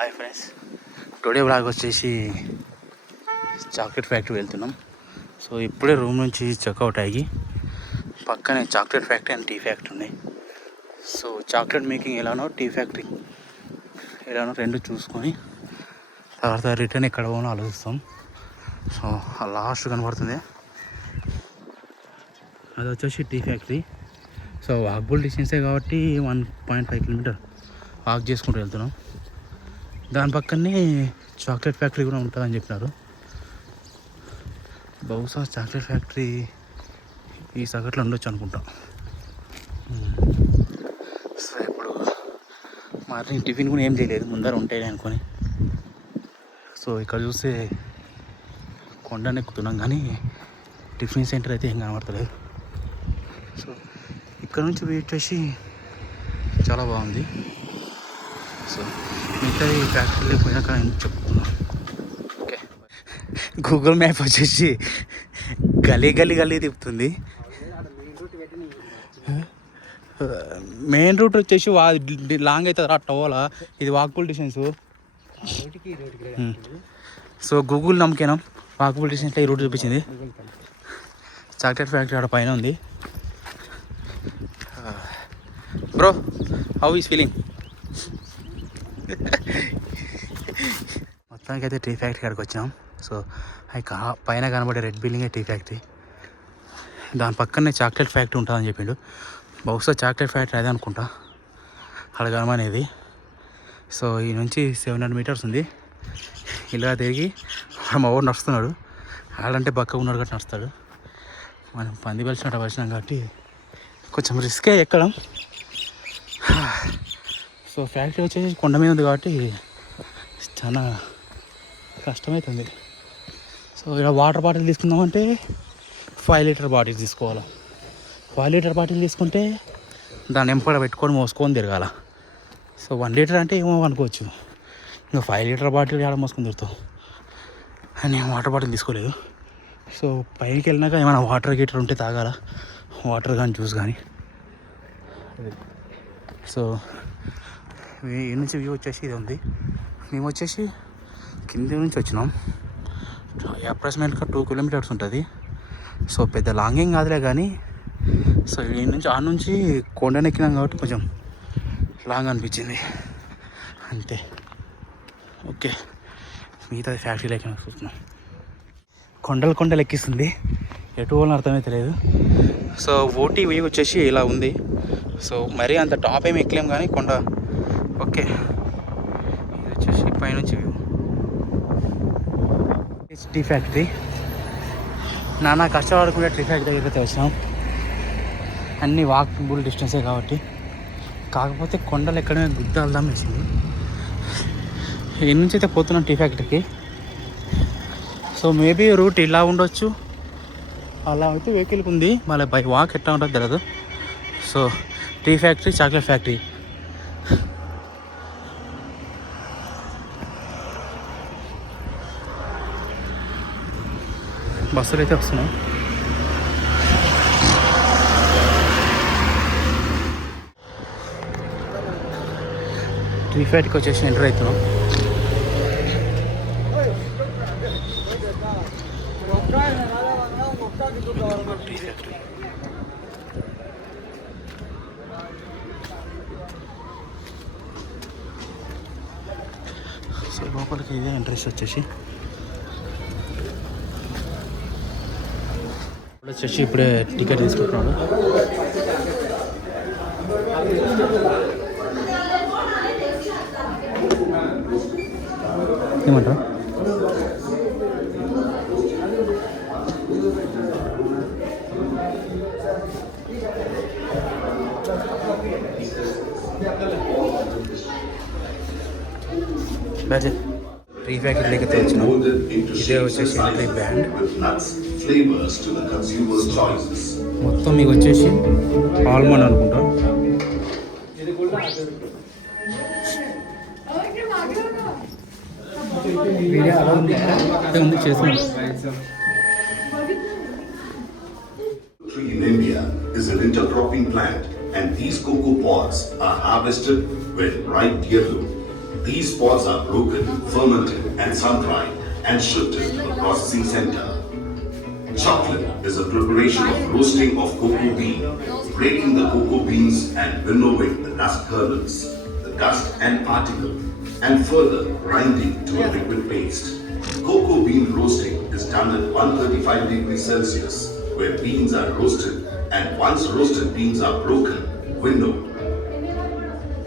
Hi friends, today blog వచ్చేసి chocolate factory వెళ్తున్నాం. So ఇప్పుడే రూమ్ నుంచి చెక్అవుట్ అయ్యి పక్కనే chocolate factory and tea factory ఉన్నాయి. సో చాక్లెట్ మేకింగ్ ఎలానో టీ ఫ్యాక్టరీ ఎలానో రెండు చూసుకొని తర్వాత రిటర్న్ ఎక్కడ పోనో ఆలోచిస్తాం. సో లాస్ట్ కనబడుతుంది అది వచ్చేసి టీ ఫ్యాక్టరీ. సో వాక్బుల్ డిస్టెన్సే కాబట్టి 1.5 కిలోమీటర్ వాక్ చేసుకుంటూ వెళ్తున్నాం. దాని పక్కనే చాక్లెట్ ఫ్యాక్టరీ కూడా ఉంటుందని చెప్పినారు. బహుశా చాక్లెట్ ఫ్యాక్టరీ ఈ సగట్లో ఉండొచ్చు అనుకుంటా. సో ఇప్పుడు మార్నింగ్ టిఫిన్ కూడా ఏం చేయలేదు, ముందర ఉంటాయి అనుకొని. సో ఇక్కడ చూస్తే కొండను ఎక్కుతున్నాం కానీ టిఫిన్ సెంటర్ అయితే ఏం కనబడతలేదు. సో ఇక్కడ నుంచి వెయిట్ చేసి చాలా బాగుంది. సో మిగతా ఈ ఫ్యాక్టరీలో పోయినాక నేను చెప్తున్నాను. ఓకే, గూగుల్ మ్యాప్ వచ్చేసి గల్లీ తిప్పుతుంది. మెయిన్ రూట్ వచ్చేసి లాంగ్ అవుతుంది రా టవలా, ఇది వాక్బుల్ డిస్టెన్స్. సో గూగుల్ నమ్మకేనా వాక్బుల్ డిస్టెన్స్లో ఈ రూట్ చూపించింది. చాక్లెట్ ఫ్యాక్టరీ ఆడ పైన ఉంది. Bro, how is feeling? మొత్తానికి అయితే టీ ఫ్యాక్టరీ కాడికి వచ్చినాం. సో అవి పైన కనబడే రెడ్ బిల్డింగే టీ ఫ్యాక్టరీ. దాని పక్కనే చాక్లెట్ ఫ్యాక్టరీ ఉంటుందని చెప్పిండు. బహుశా చాక్లెట్ ఫ్యాక్టరీ అదే అనుకుంటా అక్కడ కనమనేది. సో ఈ నుంచి 700 మీటర్స్ ఉంది. ఇలా తిరిగి మా ఊరు నడుస్తున్నాడు. ఆడంటే బక్క ఉన్నాడు కాబట్టి నడుస్తాడు. మనం పంది కలిసినట్టు వచ్చినాం కాబట్టి కొంచెం రిస్కే ఎక్కడం. సో ఫ్యాక్టరీ వచ్చేసి కొండ మీద ఉంది కాబట్టి చాలా కష్టమవుతుంది. సో ఇలా వాటర్ బాటిల్ తీసుకుందామంటే 5 లీటర్ బాటిల్ తీసుకోవాలి. 5 లీటర్ బాటిల్ తీసుకుంటే దాన్ని ఎంపడ పెట్టుకొని మోసుకొని తిరగాల. సో 1 లీటర్ అంటే ఏమో అనుకోవచ్చు, ఇంకా 5 లీటర్ బాటిల్ ఆడ మోసుకొని తిరుగుతావు అని వాటర్ బాటిల్ తీసుకోలేదు. సో పైకి వెళ్ళినాక ఏమైనా వాటర్ గీటర్ ఉంటే తాగాల, వాటర్ కానీ జ్యూస్ కానీ. సో ఈ నుంచి వ్యూ వచ్చేసి ఇది ఉంది. మేము వచ్చేసి కింద నుంచి వచ్చినాం. అప్రాక్సిమేట్గా 2 కిలోమీటర్స్ ఉంటుంది. సో పెద్ద లాంగింగ్ కాదులే కానీ, సో ఈ నుంచి ఆ నుంచి కొండనెక్కినాం కాబట్టి కొంచెం లాంగ్ అనిపించింది అంతే. ఓకే, మిగతా ఫ్యాక్టరీలో ఎక్కినా చూస్తున్నాం. కొండలు ఎక్కిస్తుంది, ఎటు పోవాలని అర్థమైతే లేదు. సో ఊటీ వ్యూ వచ్చేసి ఇలా ఉంది. సో మరీ అంత టాప్ ఏమి ఎక్కలేం కానీ కొండ ఓకే. ఇది వచ్చేసి పైనుంచి వ్యూ. టీ ఫ్యాక్టరీ నానా కష్టపడకుండా టీ ఫ్యాక్టరీ దగ్గరికి అయితే వచ్చినాం. అన్నీ వాకబుల్ డిస్టెన్సే కాబట్టి. కాకపోతే కొండలు ఎక్కడమే గుద్ద వెళ్దాం వేసింది. ఈ నుంచి అయితే పోతున్నాం టీ ఫ్యాక్టరీకి. సో మేబీ రూట్ ఇలా ఉండొచ్చు, అలా అయితే వెహికల్కి ఉంది. మళ్ళీ బై వాక్ ఎట్లా ఉంటుందో తెలియదు. So tea factory, chocolate factory. బస్సులు అయితే వస్తున్నాయి. టీ ఫ్యాక్టరీకి వచ్చేసి ఎంటర్ అవుతున్నాం. టీ ఫ్యాక్టరీ సో లోపలికి ఇదే ఎంట్రెన్స్ వచ్చేసి ఇప్పుడే టికెట్ తీసుకుంటున్నాడు. ఏమంటారు? టీ ఫ్యాక్టరీకి అయితే వచ్చినాం. ఇదే వచ్చేసి ఎంట్రీ బ్యాండ్. మొత్తం మీకు వచ్చేసి ఆల్మండ్ అనుకుంటా. ఉంది చేస్తున్నాం. Tree in India is an intercropping plant, and these cocoa pods are harvested when ripe yellow. These pods are broken, fermented, and sun-dried and shipped to a processing center. Chocolate is a preparation of roasting of cocoa bean, breaking the cocoa beans and winnowing the dust kernels, the dust and particle, and further grinding to a liquid paste. Cocoa bean roasting is done at 135 degrees Celsius, where beans are roasted, and once roasted beans are broken, winnowed.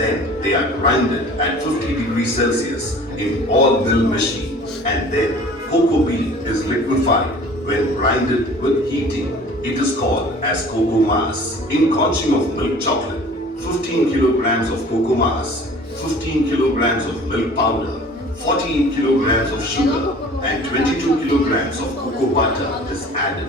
Then they are grinded at 50 degrees Celsius in ball mill machine, and then cocoa bean is liquefied. When grinded with heating, it is called as cocoa mass. In quenching of milk chocolate, 15 kilograms of cocoa mass, 15 kilograms of milk powder, 48 kilograms of sugar, and 22 kilograms of cocoa butter is added.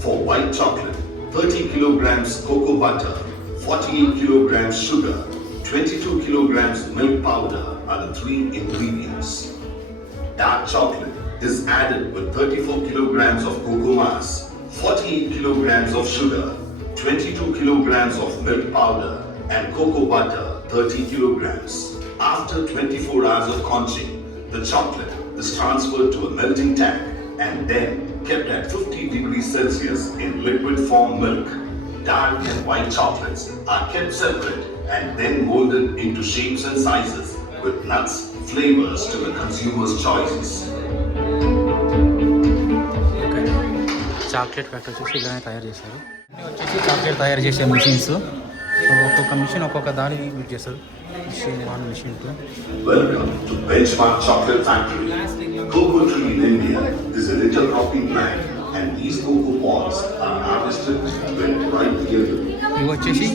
For white chocolate, 30 kilograms cocoa butter, 48 kilograms sugar, 22 kilograms milk powder are the three ingredients. Dark chocolate is added with 34 kilograms of cocoa mass, 48 kilograms of sugar, 22 kilograms of milk powder, and cocoa butter 30 kilograms. After 24 hours of quenching, the chocolate is transferred to a melting tank and then kept at 50 degrees Celsius in liquid form milk. Dark and white chocolates are kept separate and then molded into shapes and sizes with nuts, flavors to the consumer's choices. Chocolate factory వచ్చేసి ఇలానే తయారు చేస్తారు. ఇవి వచ్చేసి చాక్లెట్ తయారు చేసే machines. So ఒక్కొక్క మిషన్ ఒక్కొక్క దాని యూజ్ చేస్తారు. Machine 1, machine 2. Welcome to Benchmark Chocolate Factory. Cocoa tree in India is an intercropping plant, and these cocoa pods are harvested when ripe yellow. ఇవి వచ్చేసి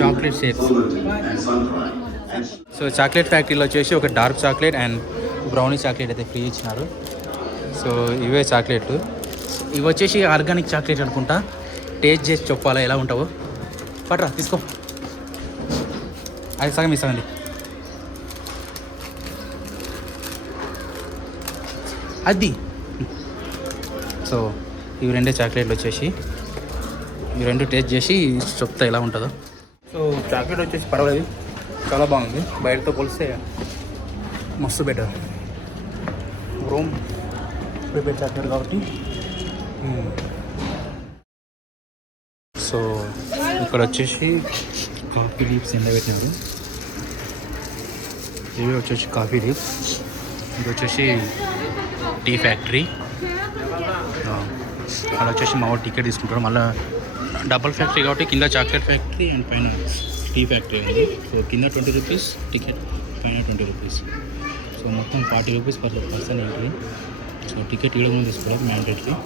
chocolate shapes. And sun-dried. So chocolate ఫ్యాక్టరీలో వచ్చేసి ఒక dark chocolate and brownie chocolate అయితే ఫ్రీ ఇచ్చినారు. సో ఇవే చాక్లెట్లు. ఇవి వచ్చేసి ఆర్గానిక్ చాక్లెట్ అనుకుంటా. టేస్ట్ చేసి చెప్పాలా ఎలా ఉంటావో. పట్రా తీసుకో. అది సగం ఇస్తామండి. అది సో ఇవి రెండే చాక్లెట్లు వచ్చేసి ఇవి రెండు టేస్ట్ చేసి చెప్తా ఎలా ఉంటుందో. సో చాక్లెట్ వచ్చేసి పర్వాలేదు, చాలా బాగుంది. బయటతో పోలిస్తే మస్తు బెటర్. రోమ్ ప్రిపేర్ చాక్లెట్ కాబట్టి. సో ఇక్కడ వచ్చేసి కాఫీ లీవ్స్ ఎండబెట్టినారు. ఇవి వచ్చేసి కాఫీ లీవ్స్. ఇది వచ్చేసి టీ ఫ్యాక్టరీ. అక్కడ వచ్చేసి మా వాడు టికెట్ తీసుకుంటారు. మళ్ళీ డబల్ ఫ్యాక్టరీ కాబట్టి కింద చాక్లెట్ ఫ్యాక్టరీ అండ్ పైన టీ ఫ్యాక్టరీ ఉంది. సో కింద 20 రూపీస్ టికెట్, పైన 20 రూపీస్. సో మొత్తం 40 rupees per person entry. So ticket ఈడ ముందు తీసుకోవాలి మ్యాండేటరీ.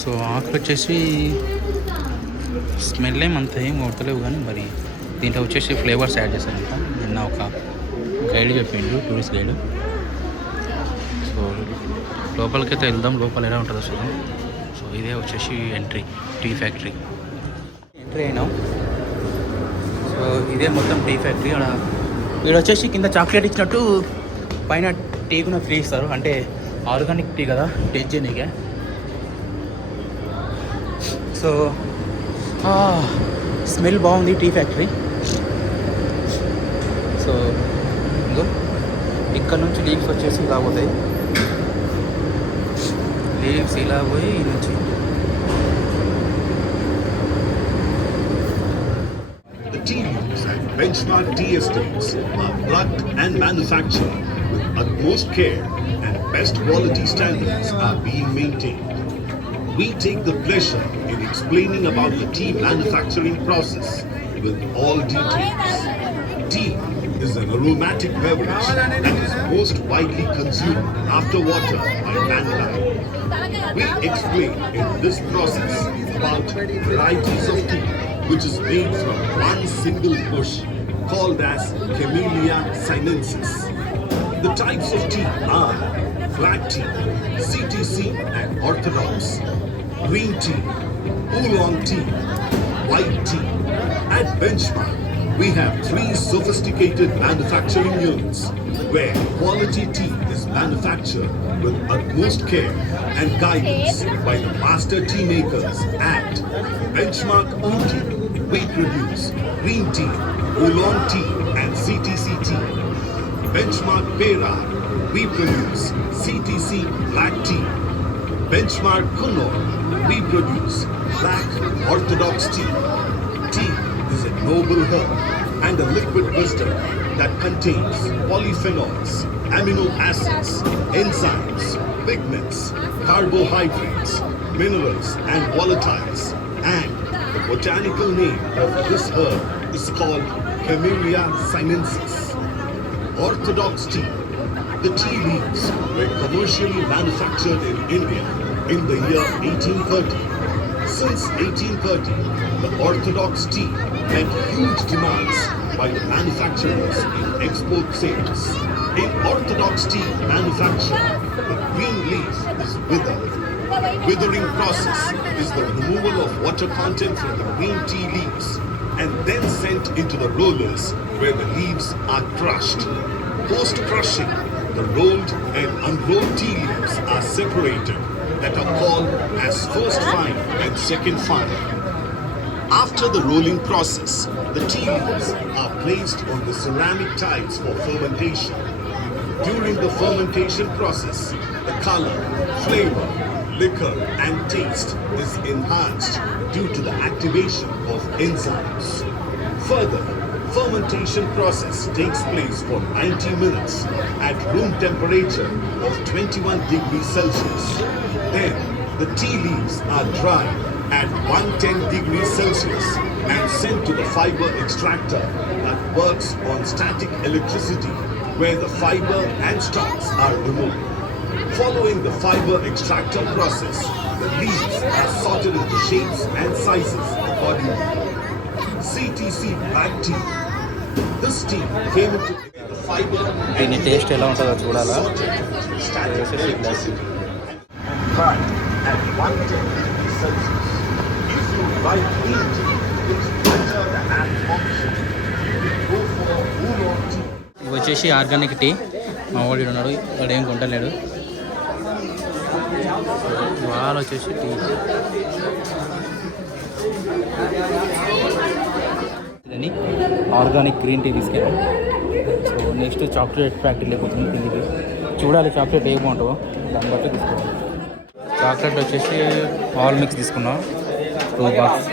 సో ఆకు వచ్చేసి స్మెల్ ఏమంత ఏం కొడతలేవు, కానీ మరి దీంట్లో వచ్చేసి ఫ్లేవర్స్ యాడ్ చేస్తారంట. నిన్న ఒక గైడ్ చెప్పిండు, టూరిస్ట్ గైడ్. సో లోపలికైతే వెళ్దాం, లోపల ఎలా ఉంటుందో చూద్దాం. సో ఇదే వచ్చేసి ఎంట్రీ, టీ ఫ్యాక్టరీ. ఎంట్రీ అయినాం. సో ఇదే మొత్తం టీ ఫ్యాక్టరీ. ఇక్కడ వచ్చేసి కింద చాక్లెట్ ఇచ్చినట్టు పైన టీ కూడా ఫ్రీ ఇస్తారు. అంటే ఆర్గానిక్ టీ కదా, టేస్ట్ చేయనీకే. సో స్మెల్ బాగుంది టీ ఫ్యాక్టరీ. సో ఇక్కడ నుంచి లీవ్స్ వచ్చేసి ఇలా పోతాయి. లీవ్స్ ఇలా పోయి ఈ నుంచి The tea rooms at Benchmark Tea Estates are plucked and manufactured with utmost care, and best quality standards are being maintained. We take the pleasure in explaining about the tea manufacturing process with all details. Tea is an aromatic beverage that is most widely consumed after water by mankind. We explain in this process about varieties of tea which is made from one single bush called as Camellia sinensis. The types of tea are black tea, CTC and orthodox, green tea, oolong tea, white tea. At Benchmark, we have 3 sophisticated manufacturing units where quality tea is manufactured with utmost care and guidance by the master tea makers at Benchmark Ooty. We produce green tea, oolong tea and CTC tea. Benchmark Pera, we produce CTC black tea. Benchmark Kunnor, we produce black orthodox tea. Tea is a noble herb and a liquid wisdom that contains polyphenols, amino acids, enzymes, pigments, carbohydrates, minerals and volatiles. And the botanical name of this herb is called Camellia sinensis. Orthodox tea. The tea leaves were commercially manufactured in India in the year 1830. Since 1830, the orthodox tea met huge demands by the manufacturers in export sales. In orthodox tea manufacture, the green leaf is withered. Withering process is the removal of water content from the green tea leaves and then sent into the rollers where the leaves are crushed. Post crushing, the rolled and unrolled tea leaves are separated that are called as first fine and second fine. After the rolling process, the tea leaves are placed on the ceramic tiles for fermentation. During the fermentation process, the color, flavor, liquor and taste is enhanced due to the activation of enzymes. Further, fermentation process takes place for 90 minutes at room temperature of 21 degrees Celsius. Then, the tea leaves are dried at 110 degrees Celsius and sent to the fiber extractor that works on static electricity where the fiber and stalks are removed. Following the fiber extractor process, the leaves are sorted into shapes and sizes accordingly. CTC black tea. This tea came into the fiber దీని టేస్ట్ ఎలా ఉంటుందో చూడాలా. static electricity and dried at 110 degrees Celsius. If you like green tea, it's better than an option. Go for oolong tea. ఇవి వచ్చేసి organic tea. మా వాడు ఉన్నాడు, ఇక్కడ ఏం కొంటలేడు. వాళ్ళు వచ్చేసి టీ. ఇదని ఆర్గానిక్ గ్రీన్ టీ తీసుకెళ్ళాం. సో నెక్స్ట్ చాక్లెట్ ఫ్యాక్టరీ లేకపోతుంది కిందికి. చూడాలి చాక్లెట్ ఏ బాగుంటుందో దాన్ని బట్టి తీసుకోవాలి. చాక్లెట్ వచ్చేసి ఆల్ మిక్స్ తీసుకున్నాం 2 బాక్స్.